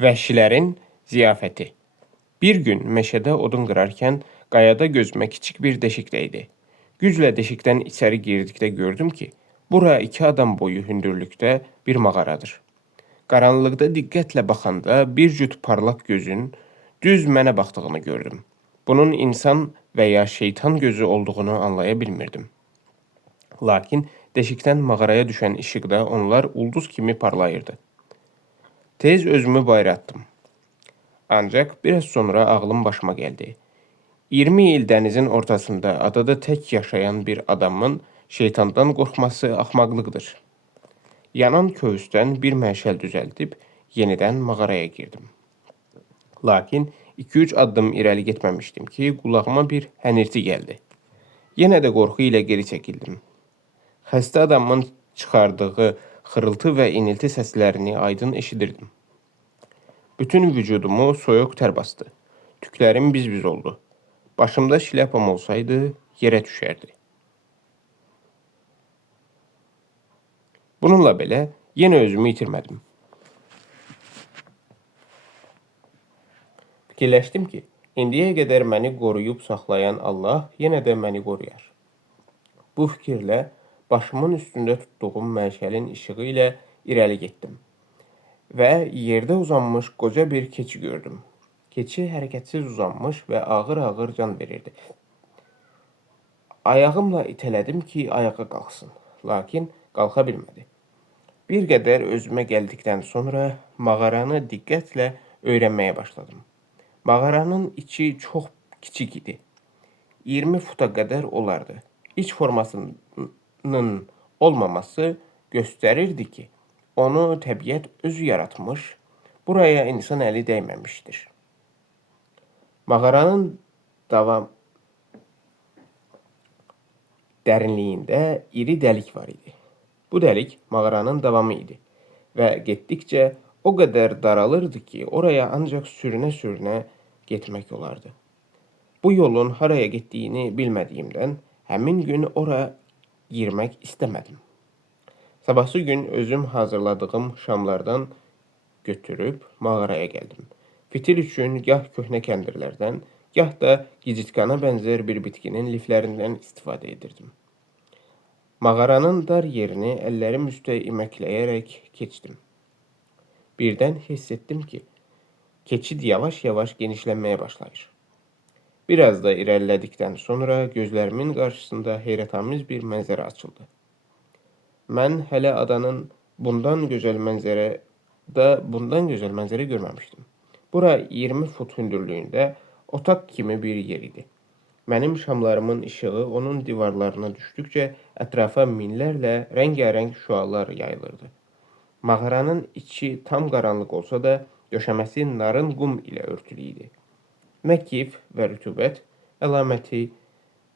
Vəhşilərin ziyafəti. Bir gün meşədə odun qırarkən qayada gözümə kiçik bir deşik dəydi. Güclə deşikdən içəri girdikdə gördüm ki, bura 2 adam boyu hündürlükdə bir mağaradır. Qaranlıqda diqqətlə baxanda bir cüt parlaq gözün düz mənə baxdığını gördüm. Bunun insan və ya şeytan gözü olduğunu anlaya bilmirdim. Lakin deşikdən mağaraya düşən işıqda onlar ulduz kimi parlayırdı. Tez özümü bayıra atdım. Ancaq biraz sonra ağlım başıma gəldi. 20 il dənizin ortasında adada tək yaşayan bir adamın şeytandan qorxması axmaqlıqdır. Yanan kövüsdən bir məşəl düzəldib yenidən mağaraya girdim. Lakin 2-3 addım irəli getməmişdim ki, qulağıma bir hənirti gəldi. Yenə də qorxu ilə geri çəkildim. Xəstə adamın çıxardığı xırıltı və inilti səslərini aydın eşidirdim. Bütün vücudumu soyuq tər bastı. Tüklərim biz-biz oldu. Başımda şlyapam olsaydı, yerə düşərdi. Bununla belə, yenə özümü itirmədim. Fikirləşdim ki, indiyə qədər məni qoruyub saxlayan Allah yenə də məni qoruyar. Bu fikirlə başımın üstündə tutduğum məşəlin işığı ilə irəli getdim və yerdə uzanmış qoca bir keçi gördüm. Keçi hərəkətsiz uzanmış və ağır-ağır can verirdi. Ayağımla itələdim ki, ayağa qalxsın, lakin qalxa bilmədi. Bir qədər özümə gəldikdən sonra mağaranı diqqətlə öyrənməyə başladım. Mağaranın içi çox kiçik idi. 20 futa qədər olardı. İç formasının olmaması göstərirdi ki, onu təbiət özü yaratmış, buraya insan əli dəyməmişdir. Mağaranın dərinliyində iri dəlik var idi. Bu dəlik mağaranın davamı idi və getdikcə o qədər daralırdı ki, oraya ancaq sürünə-sürünə getmək olardı. Bu yolun haraya getdiyini bilmədiyimdən həmin gün ora girmək istəmədim. Sabahsı gün özüm hazırladığım şamlardan götürüb mağaraya gəldim. Fitil üçün gah köhnə kəndirlərdən, gah da gicitkana bənzər bir bitkinin liflərindən istifadə edirdim. Mağaranın dar yerini əllərim üstə iməkləyərək keçdim. Birdən hiss etdim ki, keçid yavaş-yavaş genişlənməyə başlayır. Biraz da irəlilədikdən sonra gözlərimin qarşısında heyrətamiz bir mənzərə açıldı. Mən hələ adanın bundan gözəl mənzərə görməmişdim. Bura 20 fut hündürlüyündə otaq kimi bir yer idi. Mənim şamlarımın işığı onun divarlarına düşdükcə ətrafa minlərlə rəngarəng şüalar yayılırdı. Mağaranın içi tam qaranlıq olsa da, döşəməsi narın qum ilə örtülü idi. Nə kif və rütubət əlaməti,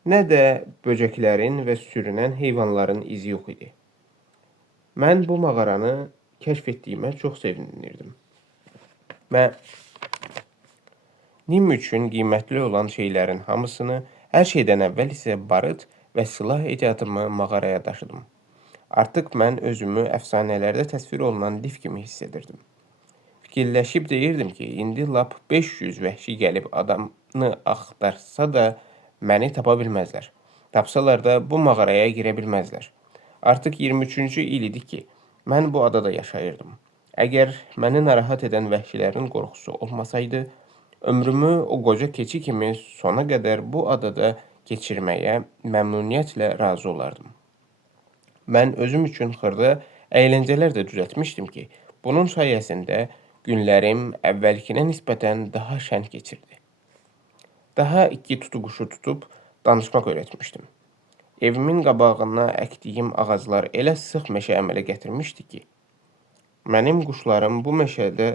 nə də böcəklərin və sürünən heyvanların izi yox idi. Mən bu mağaranı kəşf etdiyimə çox sevinirdim. Mənim üçün qiymətli olan şeylərin hamısını, hər şeydən əvvəl isə barıt və silah ehtiyatımı mağaraya daşıdım. Artıq mən özümü əfsanələrdə təsvir olunan div kimi hiss edirdim. Fikirləşib deyirdim ki, indi lap 500 vəhşi gəlib adamı axtarsa da məni tapa bilməzlər. Tapsalar da bu mağaraya girə bilməzlər. Artıq 23-cü il idi ki, mən bu adada yaşayırdım. Əgər məni narahat edən vəhşilərin qorxusu olmasaydı, ömrümü o qoca keçi kimi sona qədər bu adada keçirməyə məmnuniyyətlə razı olardım. Mən özüm üçün xırda əyləncələr də düzəltmişdim ki, bunun sayəsində günlərim əvvəlkinə nisbətən daha şən keçirdi. Daha 2 tutuquşu tutub danışmaq öyrətmişdim. Evimin qabağına əkdiyim ağaclar elə sıx meşə əmələ gətirmişdi ki, mənim quşlarım bu meşədə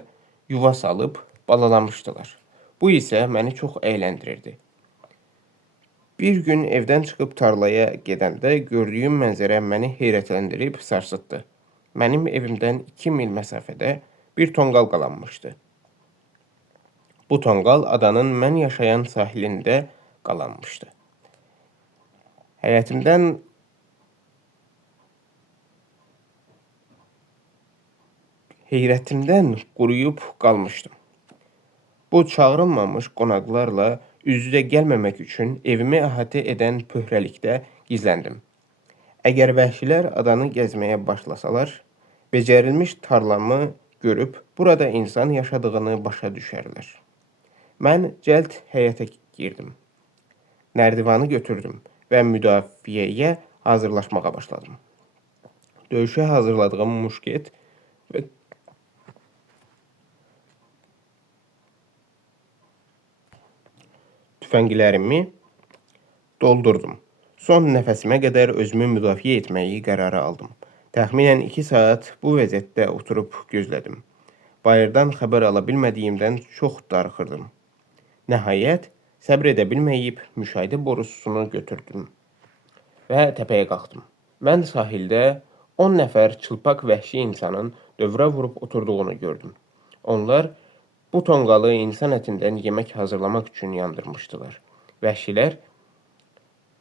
yuva salıb balalamışdılar. Bu isə məni çox əyləndirirdi. Bir gün evdən çıxıb tarlaya gedəndə gördüyüm mənzərə məni heyrətləndirib sarsıtdı. Mənim evimdən 2 mil məsafədə bir tonqal qalanmışdı. Bu tonqal adanın mən yaşayan sahilində qalanmışdı. heyrətimdən quruyub qalmışdım. Bu çağırılmamış qonaqlarla üz-üzə gəlməmək üçün evimi əhatə edən pöhrəlikdə gizləndim. Əgər vəhşilər adanı gəzməyə başlasalar, becərilmiş tarlamı görüb burada insan yaşadığını başa düşərlər. Mən cəld həyətə girdim. Nərdivanı götürdüm və müdafiəyə hazırlaşmağa başladım. Döyüşə hazırladığım muşket və tüfənglərimi doldurdum. Son nəfəsimə qədər özümü müdafiə etməyi qərara aldım. Təxminən 2 saat bu vəziyyətdə oturub gözlədim. Bayırdan xəbər ala bilmədiyimdən çox darıxırdım. Nəhayət, səbr edə bilməyib müşahidə borusunu götürdüm və təpəyə qalxdım. Mən sahildə 10 nəfər çılpaq vəhşi insanın dövrə vurub oturduğunu gördüm. Onlar bu tonqalı insan ətindən yemək hazırlamaq üçün yandırmışdılar. Vəhşilər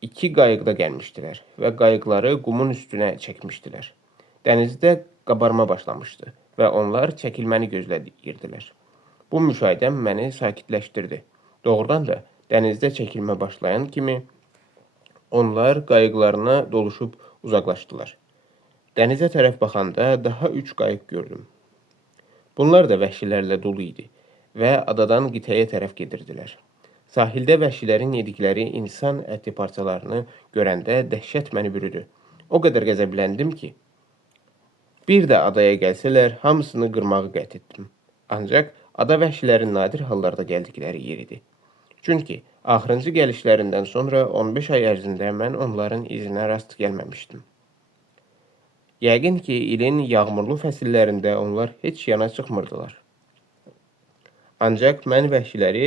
2 qayıqda gəlmişdilər və qayıqları qumun üstünə çəkmişdilər. Dənizdə qabarma başlamışdı və onlar çəkilməni gözləyirdilər. Bu müşahidəm məni sakitləşdirdi. Doğrudan da dənizdə çəkilmə başlayan kimi onlar qayıqlarına doluşub uzaqlaşdılar. Dənizə tərəf baxanda daha 3 qayıq gördüm. Bunlar da vəhşilərlə dolu idi və adadan qitəyə tərəf gedirdilər. Sahildə vəhşilərin yedikləri insan əti parçalarını görəndə dəhşət məni bürüdü. O qədər qəzəbləndim ki, bir də adaya gəlsələr, hamısını qırmağı qət etdim. Ancaq ada vəhşilərin nadir hallarda gəldikləri yer idi. Çünki axırıncı gəlişlərindən sonra 15 ay ərzində mən onların izinə rast gəlməmişdim. Yəqin ki, ilin yağmurlu fəsillərində onlar heç yana çıxmırdılar. Ancaq mən vəhşiləri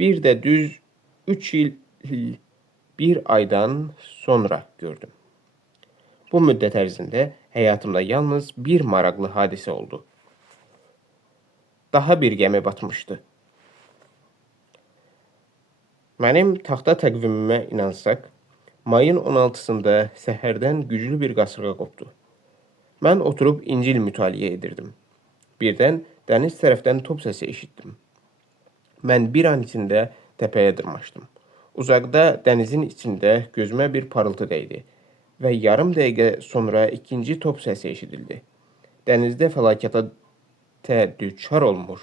bir də düz 3 il 1 aydan sonra gördüm. Bu müddət ərzində həyatımda yalnız bir maraqlı hadisə oldu. Daha bir gəmi batmışdı. Mənim taxta təqvimimə inansaq, mayın 16-sında səhərdən güclü bir qasırğa qopdu. Mən oturub İncil mütaliə edirdim. Birdən dəniz tərəfdən top səsi eşitdim. Mən bir an içində təpəyə dırmaşdım. Uzaqda dənizin içində gözümə bir parıltı dəydi və yarım dəqiqə sonra ikinci top səsi eşidildi. Dənizdə fəlakətə düçar olmuş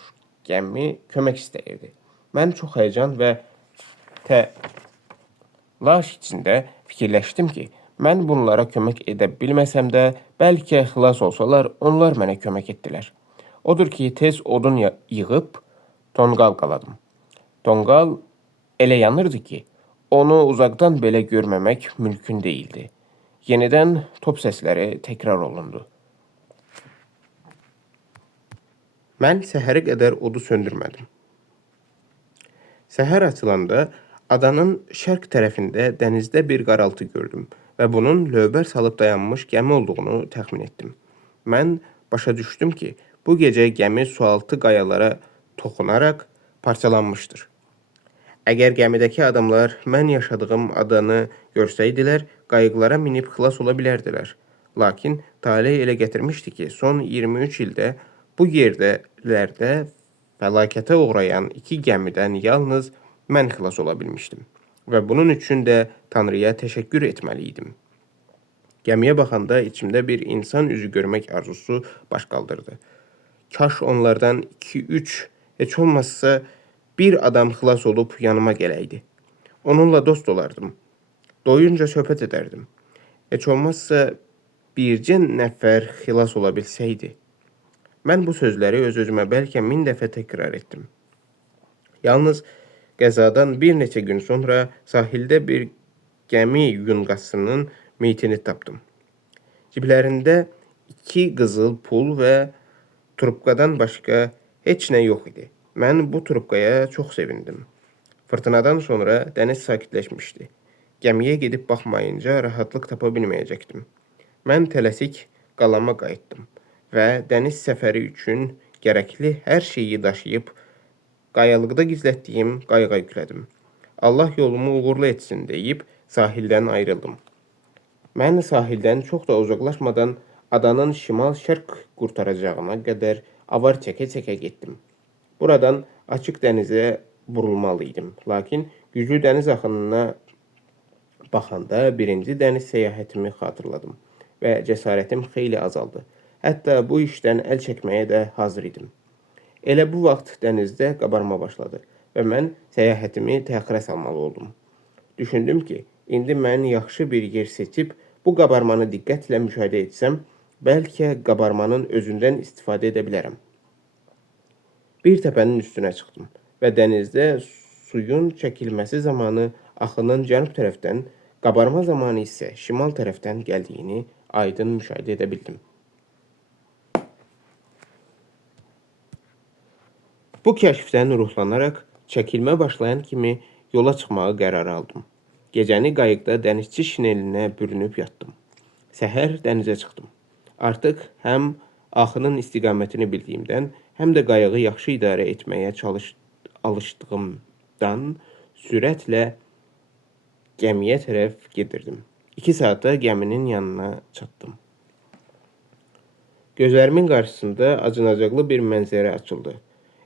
gəmi kömək istəyirdi. Mən çox həyəcan və təlaş içində fikirləşdim ki, mən bunlara kömək edə bilməsəm də, bəlkə xilas olsalar, onlar mənə kömək etdilər. Odur ki, tez odun yığıb tonqal qaladım. Tonqal elə yanırdı ki, onu uzaqdan belə görməmək mümkün deyildi. Yenidən top səsləri təkrar olundu. Mən səhərə qədər odu söndürmədim. Səhər açılanda adanın şərq tərəfində dənizdə bir qaraltı gördüm və bunun lövbər salıb dayanmış gəmi olduğunu təxmin etdim. Mən başa düşdüm ki, bu gecə gəmi sualtı qayalara toxunaraq parçalanmışdır. Əgər gəmidəki adamlar mən yaşadığım adanı görsəydilər, qayıqlara minib xilas ola bilərdilər. Lakin talih elə gətirmişdi ki, son 23 ildə bu yerlərdə fəlakətə uğrayan 2 gəmidən yalnız mən xilas ola bilmişdim və bunun üçün də Tanrıya təşəkkür etməliydim. Gəmiyə baxanda içimdə bir insan üzü görmək arzusu baş qaldırdı. Kaş onlardan 2-3, heç olmazsa bir adam xilas olub yanıma gələydi. Onunla dost olardım. Doyunca söhbət edərdim. Heç olmazsa bircə nəfər xilas ola bilsəydi. Mən bu sözləri öz-özümə bəlkə 1000 dəfə təkrar etdim. Yalnız qəzadan bir neçə gün sonra sahildə bir gəmi yunqasının meyitini tapdım. Ciblərində 2 qızıl pul və trubkadan başqa heç nə yox idi. Mən bu trubkaya çox sevindim. Fırtınadan sonra dəniz sakitləşmişdi. Gəmiyə gedib baxmayınca rahatlıq tapa bilməyəcəkdim. Mən tələsik qalama qayıtdım və dəniz səfəri üçün gərəkli hər şeyi daşıyıb qayalıqda gizlətdiyim qayığa yüklədim. Allah yolumu uğurlu etsin deyib sahildən ayrıldım. Mən sahildən çox da uzaqlaşmadan adanın şimal-şərq qurtaracağına qədər avar çəkə-çəkə getdim. Buradan açıq dənizə vurulmalıydım. Lakin güclü dəniz axınına baxanda birinci dəniz səyahətimi xatırladım və cəsarətim xeyli azaldı. Hətta bu işdən əl çəkməyə də hazır idim. Elə bu vaxt dənizdə qabarma başladı və mən səyahətimi təxirə salmalı oldum. Düşündüm ki, indi mən yaxşı bir yer seçib bu qabarmanı diqqətlə müşahidə etsəm, bəlkə qabarmanın özündən istifadə edə bilərəm. Bir təpənin üstünə çıxdım və dənizdə suyun çəkilməsi zamanı axının cənub tərəfdən, qabarma zamanı isə şimal tərəfdən gəldiyini aydın müşahidə edə bildim. Bu kəşfdən ruhlanaraq çəkilmə başlayan kimi yola çıxmağı qərar aldım. Gecəni qayıqda dənizçi şinelinə bürünüb yatdım. Səhər dənizə çıxdım. Artıq həm axının istiqamətini bildiyimdən, həm də qayığı yaxşı idarə etməyə alışdığımdan sürətlə gəmiyə tərəf gedirdim. 2 saata gəminin yanına çatdım. Gözlərimin qarşısında acınacaqlı bir mənzərə açıldı.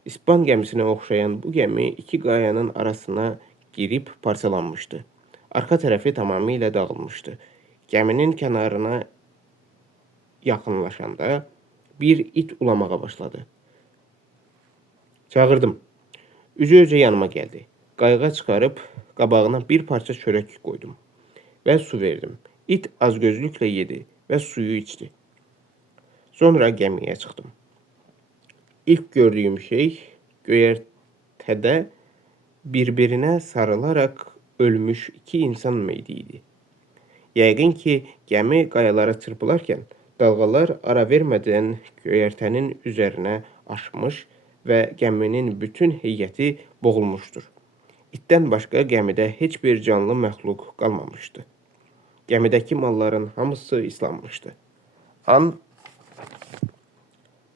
İspan gəmisinə oxşayan bu gəmi 2 qayanın arasına girib parçalanmışdı. Arxa tərəfi tamamilə dağılmışdı. Gəminin kənarına yaxınlaşanda bir it ulamağa başladı. Çağırdım. Üzü-özə yanıma gəldi. Qayığa çıxarıb qabağına bir parça çörək qoydum və su verdim. İt azgözlüklə yedi və suyu içdi. Sonra gəmiyə çıxdım. İlk gördüyüm şey göyərtədə bir-birinə sarılaraq ölmüş 2 insan meyidi idi. Yəqin ki, gəmi qayalara çırpılarkən dalğalar ara vermədən göyərtənin üzərinə aşmış və gəminin bütün heyəti boğulmuşdur. İtdən başqa gəmidə heç bir canlı məxluq qalmamışdı. Gəmidəki malların hamısı islanmışdı.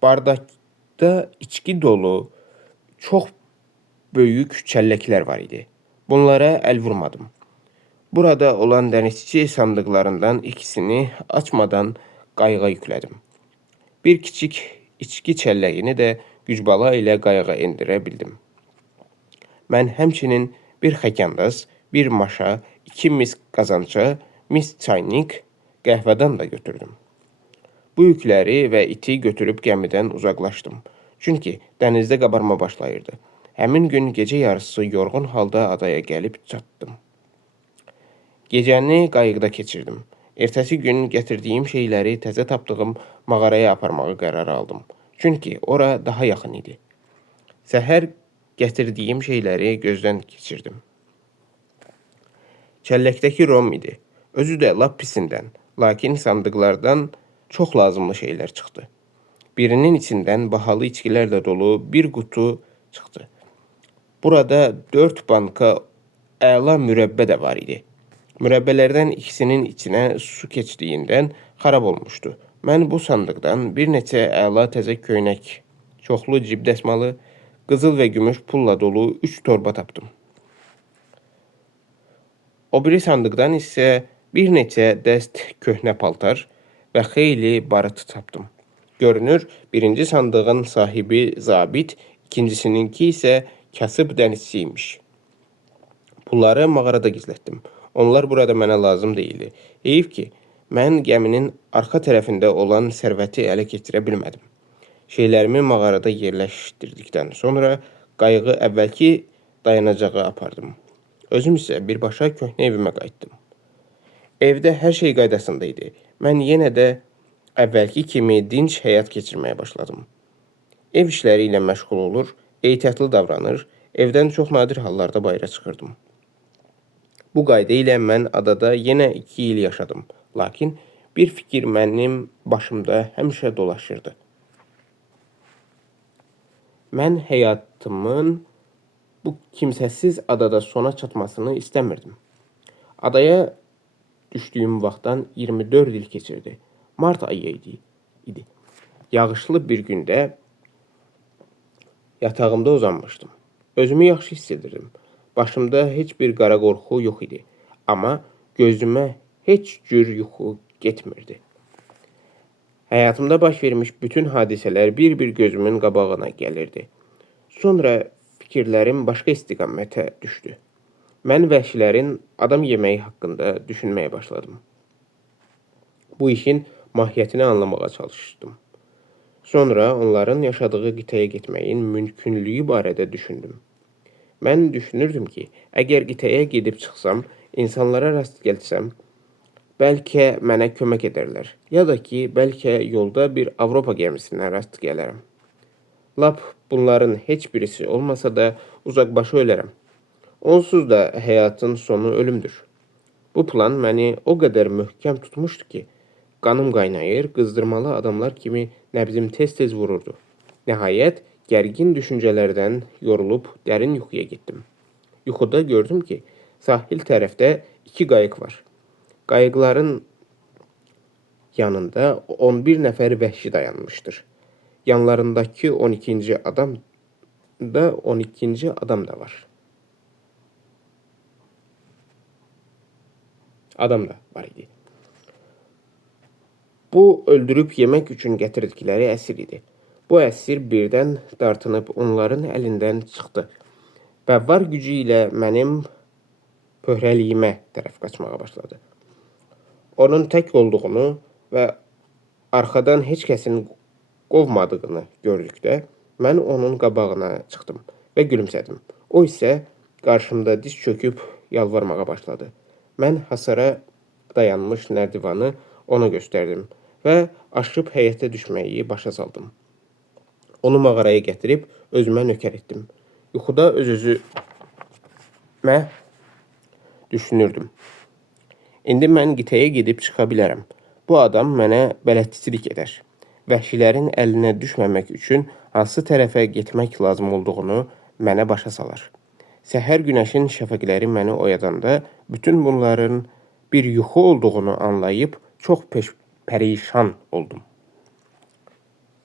Bardakda içki dolu çox böyük çəlləklər var idi. Bunlara əl vurmadım. Burada olan dənizçi sandıqlarından ikisini açmadan qayığa yüklədim. Bir kiçik içki çəlləyini də gücbala ilə qayığa endirə bildim. Mən həmçinin bir xəkəndaz, bir maşa, 2 mis qazanca, mis çaynik, qəhvədan da götürdüm. Bu yükləri və iti götürüb gəmidən uzaqlaşdım. Çünki dənizdə qabarma başlayırdı. Həmin gün gecə yarısı yorğun halda adaya gəlib çatdım. Gecəni qayıqda keçirdim. Ertəsi gün gətirdiyim şeyləri təzə tapdığım mağaraya aparmağı qərar aldım. Çünki ora daha yaxın idi. Səhər gətirdiyim şeyləri gözdən keçirdim. Çəlləkdəki rom idi. Özü də lap pisindən, lakin sandıqlardan çox lazımlı şeylər çıxdı. Birinin içindən bahalı içkilərlə dolu bir qutu çıxdı. Burada 4 banka əla mürəbbə də var idi. Mürəbbələrdən ikisinin içinə su keçdiyindən xarab olmuşdu. Mən bu sandıqdan bir neçə əla təzə köynək, çoxlu cib dəsmalı, qızıl və gümüş pulla dolu 3 torba tapdım. O biri sandıqdan isə bir neçə dəst köhnə paltar və xeyli barıt tapdım. Görünür, birinci sandığın sahibi zabit, ikincisininki isə kasıb dənizçi imiş. Pulları mağarada gizlətdim. Onlar burada mənə lazım deyildi. Heyif ki, mən gəminin arxa tərəfində olan sərvəti ələ keçirə bilmədim. Şeylərimi mağarada yerləşdirdikdən sonra qayığı əvvəlki dayanacağa apardım. Özüm isə birbaşa köhnə evimə qayıtdım. Evdə hər şey qaydasında idi. Mən yenə də əvvəlki kimi dinc həyat keçirməyə başladım. Ev işləri ilə məşğul olur, ehtiyatlı davranır, evdən çox nadir hallarda bayıra çıxırdım. Bu qayda ilə mən adada yenə 2 il yaşadım. Lakin bir fikir mənim başımda həmişə dolaşırdı. Mən həyatımın bu kimsəsiz adada sona çatmasını istəmirdim. Adaya düşdüyüm vaxtdan 24 il keçirdi. Mart ayı idi. Yağışlı bir gündə yatağımda uzanmışdım. Özümü yaxşı hiss edirdim. Başımda heç bir qara qorxu yox idi. Amma gözümə heç cür yuxu getmirdi. Həyatımda baş vermiş bütün hadisələr bir-bir gözümün qabağına gəlirdi. Sonra fikirlərim başqa istiqamətə düşdü. Mən vəhşilərin adam yeməyi haqqında düşünməyə başladım. Bu işin mahiyyətini anlamağa çalışdım. Sonra onların yaşadığı qitəyə getməyin mümkünlüyü barədə düşündüm. Mən düşünürdüm ki, əgər qitəyə gedib çıxsam, insanlara rast gəlsəm, bəlkə mənə kömək edərlər, ya da ki, bəlkə yolda bir Avropa gəmisinə rast gələrəm. Lap bunların heç birisi olmasa da uzaqbaşı ölərəm. Onsuz da həyatın sonu ölümdür. Bu plan məni o qədər möhkəm tutmuşdu ki, qanım qaynayır, qızdırmalı adamlar kimi nəbzim tez-tez vururdu. Nəhayət, gərgin düşüncələrdən yorulub dərin yuxuya getdim. Yuxuda gördüm ki, sahil tərəfdə 2 qayıq var. Qayıqların yanında 11 nəfər vəhşi dayanmışdır. Yanlarındakı 12-ci adam da var. Adam da var idi. Bu, öldürüb yemək üçün gətirdikləri əsir idi. Bu əsir birdən dartınıb onların əlindən çıxdı və var gücü ilə mənim pöhrəliyimə tərəf qaçmağa başladı. Onun tək olduğunu və arxadan heç kəsin qovmadığını gördükdə, mən onun qabağına çıxdım və gülümsədim. O isə qarşımda diz çöküb yalvarmağa başladı. Mən hasara dayanmış nərdivanı ona göstərdim və aşıb həyətə düşməyi başa saldım. Onu mağaraya gətirib özümə nökər etdim. Yuxuda öz-özümə düşünürdüm. İndi mən qitəyə gedib çıxa bilərəm. Bu adam mənə bələdçilik edər. Vəhşilərin əlinə düşməmək üçün hansı tərəfə getmək lazım olduğunu mənə başa salar. Səhər günəşin şəfəqləri məni oyadanda bütün bunların bir yuxu olduğunu anlayıb çox pərişan oldum.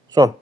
Son.